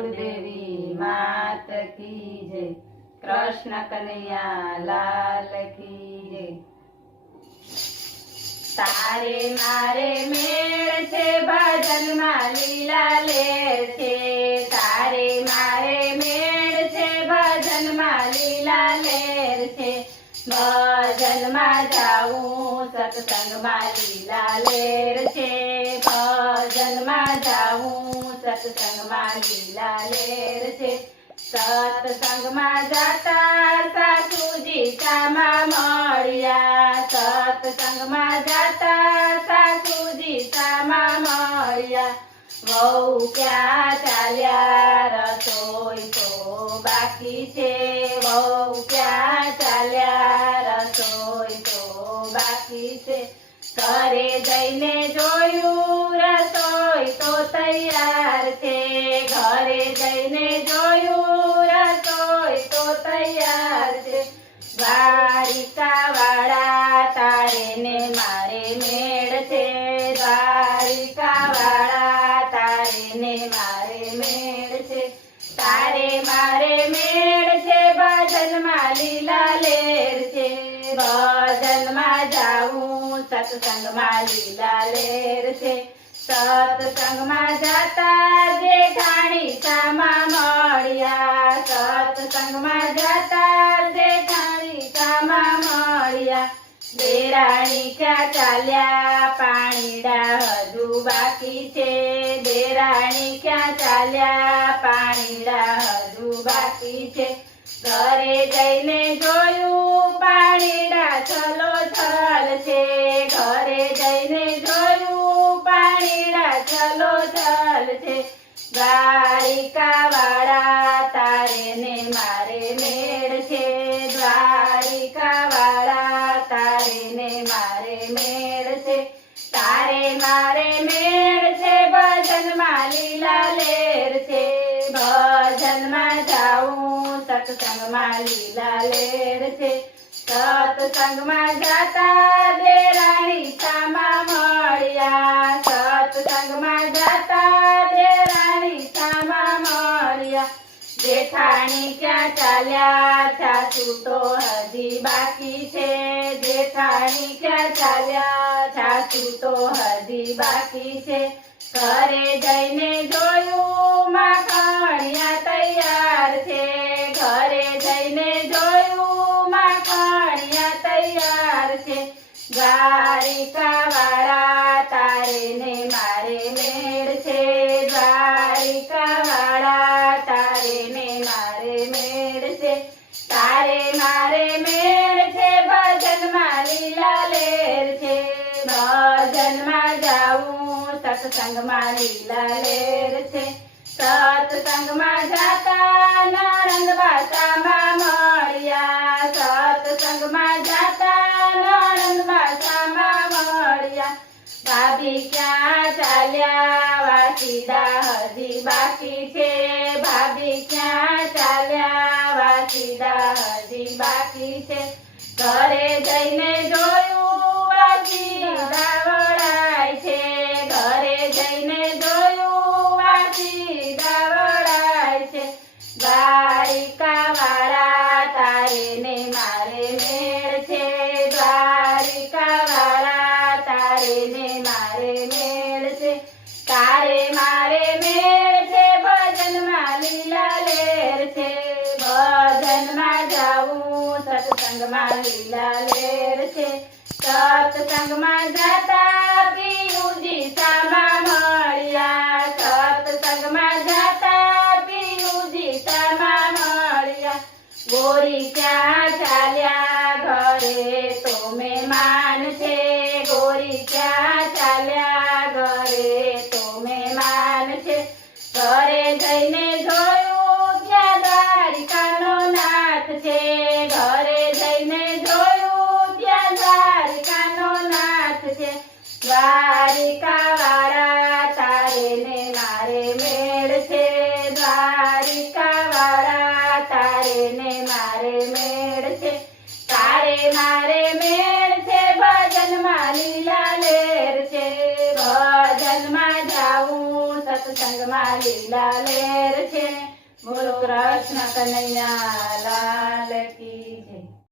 कुलदेवी मात की जय। कृष्ण कन्हैया लाल की जय। तारे मारे मेळ छे भजन में लीला लेर छे। तारे मारे मेळ छे भजन में लीला लेर छे। भजन में जाऊं सत्संग में लीला लेर छे। भजन में जाऊं सत्संग में लीला लेर छे। सत्संग में जाता सासूजी सामा मळ्या। सत्संग में जाता सासूजी सामा मळ्या। वहू क्या चाल्या रसोई तो बाकी छे। वहू क्या चाल्या रसोई तो बाकी छे। घरे जईने जोयुं रसोई तो तैयार छे। घरे जईने जोयुं रसोई तो तैयार छे। द्वारिका वाळा तारे ने मारे मेळ छे। द्वारिका वाळा तारे ने मारे मेळ छे। तारे मारे मेळ छे भजन में लीला लेर छे। भजन में जाऊं सत्संग में लीला लेर छे। सत्संग में जाता जेठाणी सामा मळ्या। सत्संग में जाता जेठाणी सामा मळ्या। देराणी क्या चाल्या पाणीडा हजू बाकी छे। देराणी क्या चाल्या पाणीडा हजू बाकी छे। घरे जईने जोयुं पाणीडा छलोछल छे। घरे जईने जोयुं पाणीडा छलोछल छे। द्वारिका वाळा तारे ने मारे मेळ छे। द्वारिका वाळा तारे ने मारे मेळ छे। तारे मारे मेळ छे भजन में लीला लेर छे। भजन में जाऊं सत्संग में लीला लेर छे। सत्संग में जाता देराणी सामा मळ्या। सत्संग में जाता देराणी सामा मळ्या। जेठाणी क्या चाल्या सासू तो हजी बाकी छे। जेठाणी क्या चाल्या सासू तो हजी बाकी छे। घरे जईने जोयुं माखणिया तैयार छे। घरे जईने जोयुं माखणिया तैयार छे। द्वारिका वाळा तारे ने मारे मेळ छे। द्वारिका वाळा तारे ने मारे मेळ छे। तारे मारे मेळ छे भजन में लीला लेर छे। भजन में जाऊं सत्संग में लीला लेर छे। सत्संग में जाता नणंदबा सामा मळ्या। सत्संग में जाता नणंदबा सामा मळ्या। भाभी क्या चाल्या वासीदा हजी बाकी छे। भाभी क्या चाल्या वासीदा हजी बाकी छे। घरे जईने जोयुं वासीदा वळाय छे। घरे जईने जोयुं वासीदा वळाय छे। द्वारिका वाळा तारे ने मारे मेळ छे। द्वारिका वाळा तारे ने मारे मेळ छे। तारे मारे मेळ छे भजन में लीला लेर छे। भजन में जाऊं सत्संग में लीला लेर छे। सत्संग में जाता पीयूजी सामा मळ्या। सत्संग में जाता पीयूजी सामा मळ्या। गोरी क्या चाल्या घरे तो मेहमान छे। गोरी क्या चाल्या घरे तो मेहमान छे। घरे जईने जोयुं त्या द्वारिकानो नाथ छे। घरे जईने जोयुं त्या द्वारिकानो नाथ छे। द्वारिका वाळा तारे ने मारे मेळ छे। द्वारिका वाळा तारे ने मारे मेळ छे। तारे मारे मेळ छे भजन में लीला लेर छे। भजन में जाऊं સત્સંગમાં લીલા લેર છે. બોલો કૃષ્ણ કનૈયા લાલ કી